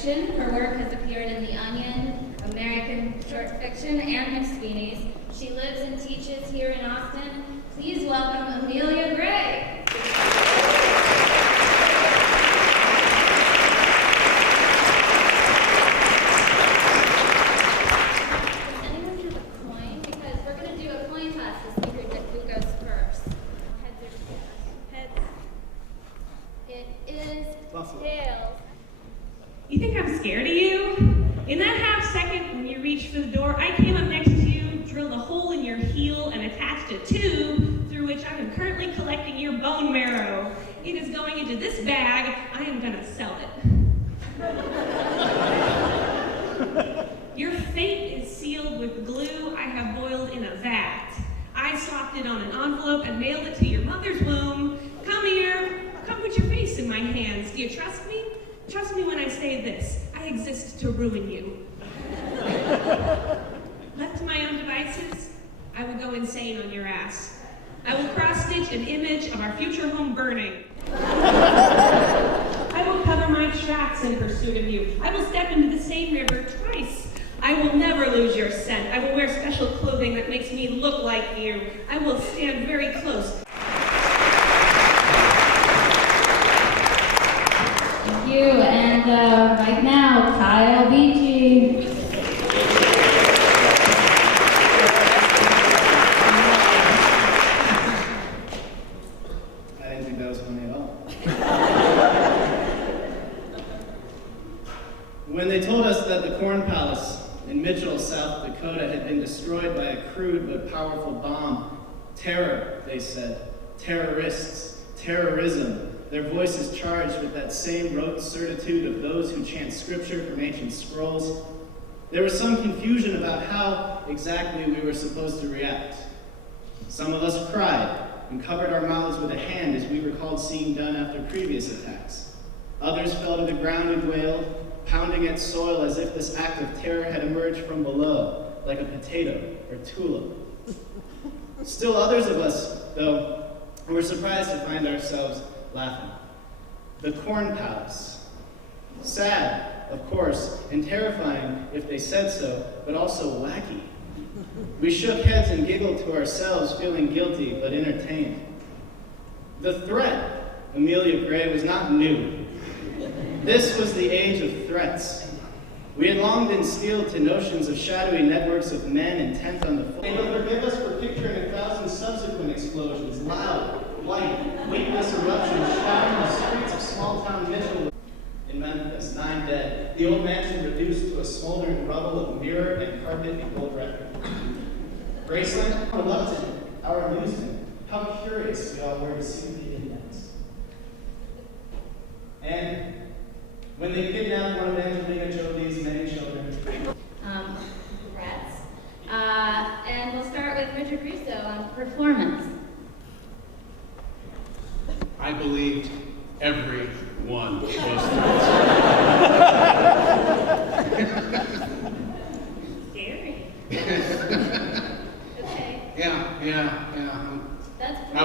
fiction. Her work has appeared in The Onion, American Short Fiction, and McSweeney's. She lives and teaches here in Austin. Please welcome Amelia Gray. You think I'm scared of you? In that half second when you reached for the door, I came up next to you, drilled a hole in your heel, and attached a tube through which I am currently collecting your bone marrow. It is going into this bag. I am gonna sell it. Your fate is sealed with glue I have boiled in a vat. I slapped it on an envelope and mailed it to your mother's womb. Come here. Come put your face in my hands. Do you trust me? Trust me when I say this. I exist to ruin you. Left to my own devices, I will go insane on your ass. I will cross-stitch an image of our future home burning. I will cover my tracks in pursuit of you. I will step into the same river twice. I will never lose your scent. I will wear special clothing that makes me look like you. I will stand very close. Thank you, and right now, Kyle Beachy. I didn't think that was funny at all. When they told us that the Corn Palace in Mitchell, South Dakota had been destroyed by a crude but powerful bomb, terror, they said, terrorists, terrorism, their voices charged with that same rote certitude of those who chant scripture from ancient scrolls. There was some confusion about how exactly we were supposed to react. Some of us cried and covered our mouths with a hand as we recalled seeing done after previous attacks. Others fell to the ground and wailed, pounding at soil as if this act of terror had emerged from below, like a potato or tulip. Still others of us, though, were surprised to find ourselves laughing. The Corn Palace. Sad, of course, and terrifying if they said so, but also wacky. We shook heads and giggled to ourselves, feeling guilty but entertained. The threat, Amelia Gray, was not new. This was the age of threats. We had long been steeled to notions of shadowy networks of men intent on the flame. But forgive us for picturing 1,000 subsequent explosions, loud, white, weightless eruptions shattering the streets of small-town Mitchell. In Memphis, 9 dead, the old mansion reduced to a smoldering rubble of mirror and carpet and gold record. Graceland, reluctant, our amusement, how curious we all were to see the index. And when they kidnapped one of Angelina Jolie's many children. Congrats. And we'll start with Richard Russo on performance. I believed every one of those things. Scary. Okay. Yeah. That's I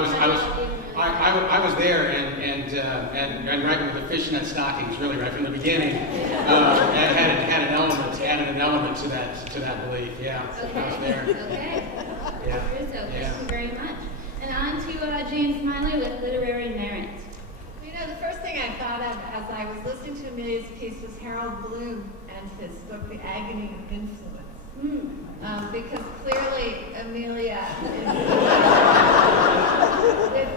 was there and right with the fishnet stockings, really right from the beginning. Had an element to that belief. Yeah. Okay. I was there. Okay. Yeah. Russo, thank Yeah. you very much. And on to Jane Smiley with literary merit. You know, the first thing I thought of as I was listening to Amelia's piece was Harold Bloom and his book, The Agony of Influence. Because clearly Amelia is with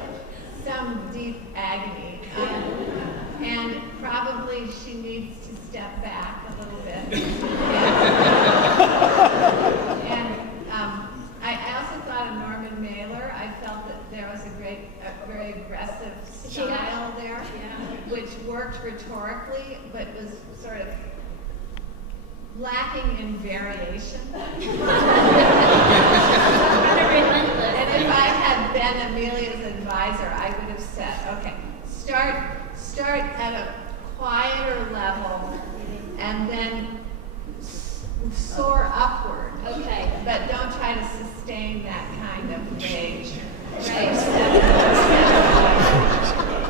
some deep agony. And probably she needs to step back a little bit. And I also thought of Norman Mailer. I felt that there was a very aggressive style there, which worked rhetorically, but was sort of lacking in variation. And if I had been Amelia's advisor, I would have said, okay, start at a quieter level and then soar upward. Okay. But don't try to sustain that kind of rage. Right.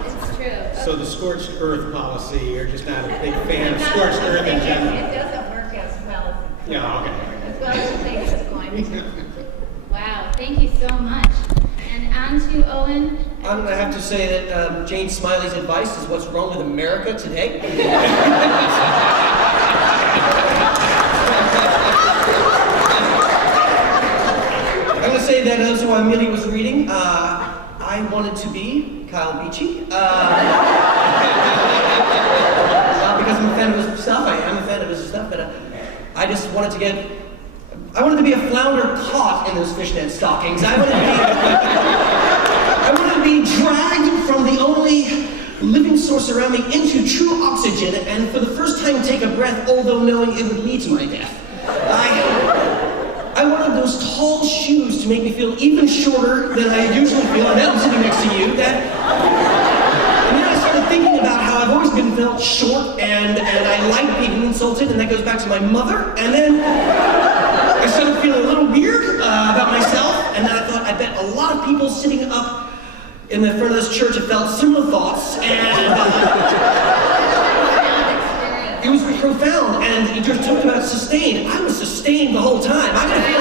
It's true. So the scorched earth policy, you're just not a big fan of scorched earth in general. It doesn't work as well as it Yeah, okay. as well as you think it's going to. Wow, thank you so much. And on to Owen. I'm going to have to say that Jane Smiley's advice is what's wrong with America today. I'm going to say that as Amelia was reading, I wanted to be Kyle Beachy. Because I'm a fan of his stuff. I am a fan of his stuff, but I just wanted to I wanted to be a flounder caught in those fishnet stockings. I wanted to be dragged from the only living source around me into true oxygen, and for the first time take a breath, although knowing it would lead to my death. I wanted those tall shoes to make me feel even shorter than I usually feel. And now I'm sitting next to you. And then I started thinking about how I've always been felt short, and I like being insulted, and that goes back to my mother. And then I started feeling a little weird about myself, and then I thought, I bet a lot of people sitting up in the front of this church have felt similar thoughts, and it was profound, and you just talked about sustained. I was sustained the whole time. I didn't feel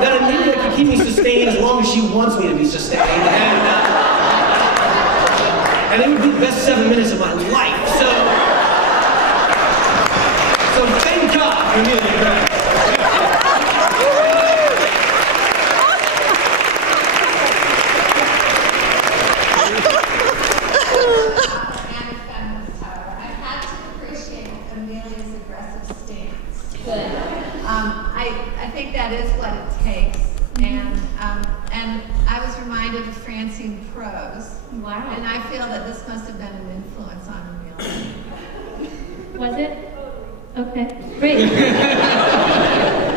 that Amelia could keep me sustained as long as she wants me to be sustained, and it would be the best 7 minutes of my life. So thank God for Amelia Gray. I think that is what it takes, and I was reminded of Francine Prose. Wow. And I feel that this must have been an influence on Amelia. Was it? Okay, great.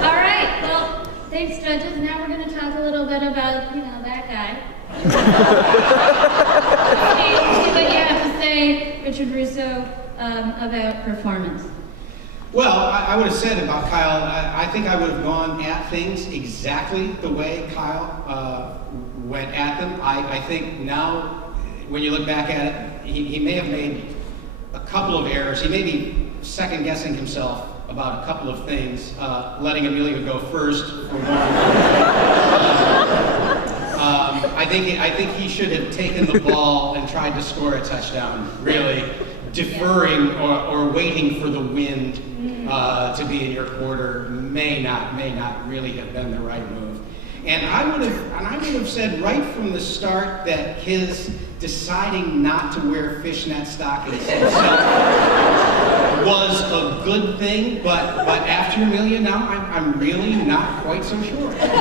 All right, well, thanks, judges. Now we're going to talk a little bit about, that guy. See what you have to say, Richard Russo, about performance. Well, I would have said about Kyle, I think I would have gone at things exactly the way Kyle went at them. I think now, when you look back at it, he may have made a couple of errors. He may be second-guessing himself about a couple of things, letting Amelia go first for one. I think he should have taken the ball and tried to score a touchdown, really, deferring or waiting for the wind to be in your quarter may not really have been the right move. And I would have said right from the start that his deciding not to wear fishnet stockings himself was a good thing, but after Amelia now I'm really not quite so sure. That's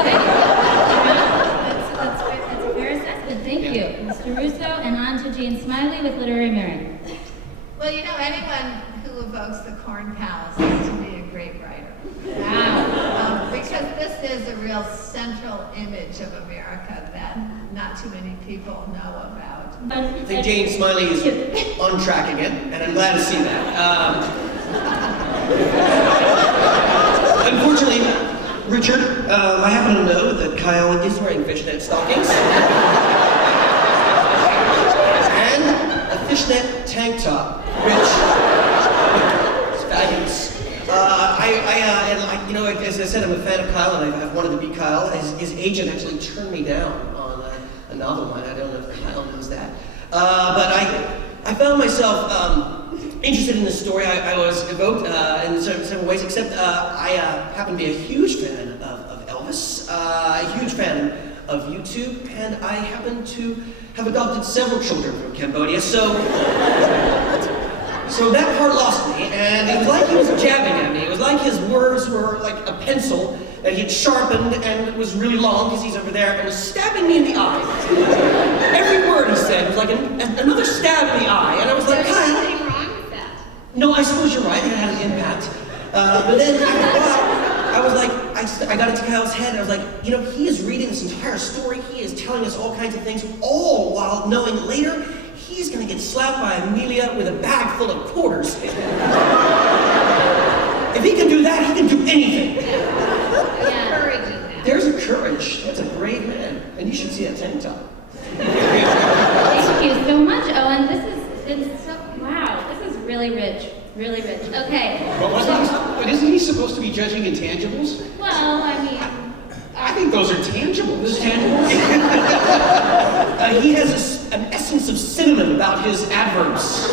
a fair assessment. Thank you, Mr. Russo, and on to Jane Smiley with Literary Merit. Well, anyone who evokes the Corn Palace is to be a great writer. Wow. Because this is a real central image of America that not too many people know about. I think Jane Smiley is on track again, and I'm glad to see that. Unfortunately, Richard, I happen to know that Kyle is wearing fishnet stockings. And a fishnet tank top, which is fabulous. As I said, I'm a fan of Kyle, and I've wanted to be Kyle. His agent actually turned me down on a novel line. I don't know if Kyle knows that. But I found myself interested in this story. I was evoked in several ways, except I happen to be a huge fan of Elvis, a huge fan of YouTube, and I happen to have adopted several children from Cambodia, so that part lost me, and it was like he was jabbing at me. It was like his words were like a pencil that he had sharpened and was really long because he's over there and was stabbing me in the eye. Every word he said was like another stab in the eye, and I was like, There's nothing wrong with that. no, I suppose you're right, it had an impact. But then after a while, I was like, I got into Kyle's head, and I was like, he is reading this entire story, he is telling us all kinds of things, all while knowing later he's going to get slapped by Amelia with a bag full of quarters. If he can do that, he can do anything. There's a courage. That's a brave man. And you should see that tank top. Thank you so much, Owen. This rich. Really rich. Okay. But isn't he supposed to be judging intangibles? Well, I mean, I think those are tangibles. Those tangibles? He has an essence of cinnamon about his adverbs.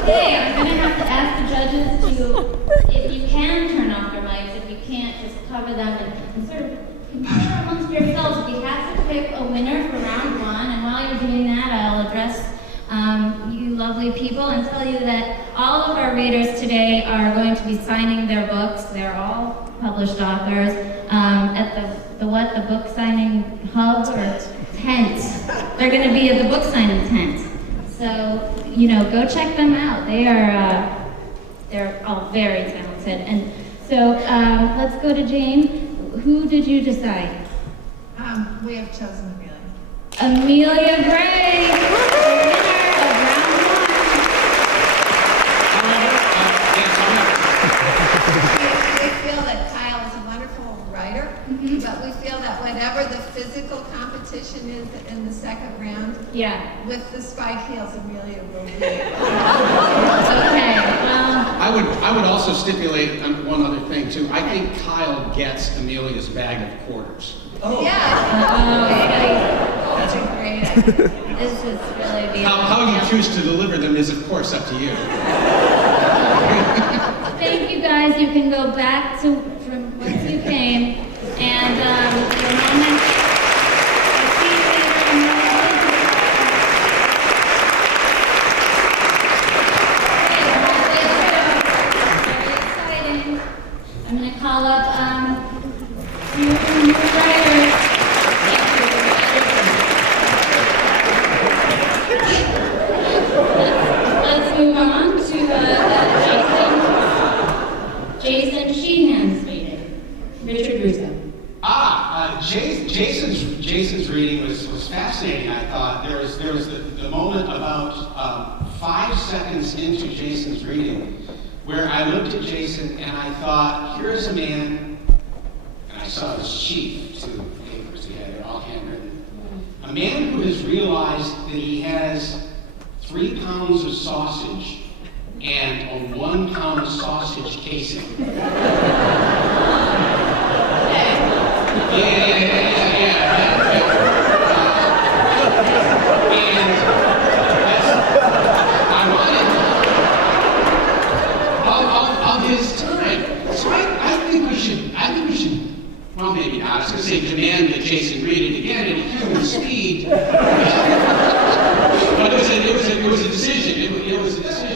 okay, I'm going to have to ask the judges to, if you can turn off your mics, if you can't, just cover them and sort of compare amongst yourselves. We have to pick a winner for round one, and while you're doing that, I'll address you lovely people and tell you that all of our readers today are going to be signing their books. They're all published authors at the book signing hub or tent. They're going to be at the book signing tent. So, go check them out. They're all very talented. And so, let's go to Jane. Who did you decide? We have chosen Amelia. Amelia Gray, the winner of round We feel that Kyle is a wonderful writer, but we feel that whatever the physical competition is in the second round, Yeah. with the spike heels, Amelia will win. Okay. I would also stipulate one other thing too. I think Kyle gets Amelia's bag of quarters. Oh. Yeah. That's a great idea. This is really beautiful. How you choose to deliver them is, of course, up to you. Thank you guys. You can go back to from whence you came, and for a moment, I'll see you later. Very exciting. I'm going to call up two new writers. Let's move on to Jason Sheehan's reading. Richard Russo. Jason's reading was fascinating. I thought there was the moment about 5 seconds into Jason's reading where I looked at Jason and I thought, here's a man, and I saw his chief, 2 papers he had, they're all handwritten. A man who has realized that he has 3 pounds of sausage and a 1 pound sausage casing. And I wanted of his time. So I think we should, well, maybe not. I was going to say demand that Jason read it again at human speed. But it was a decision. It was a decision.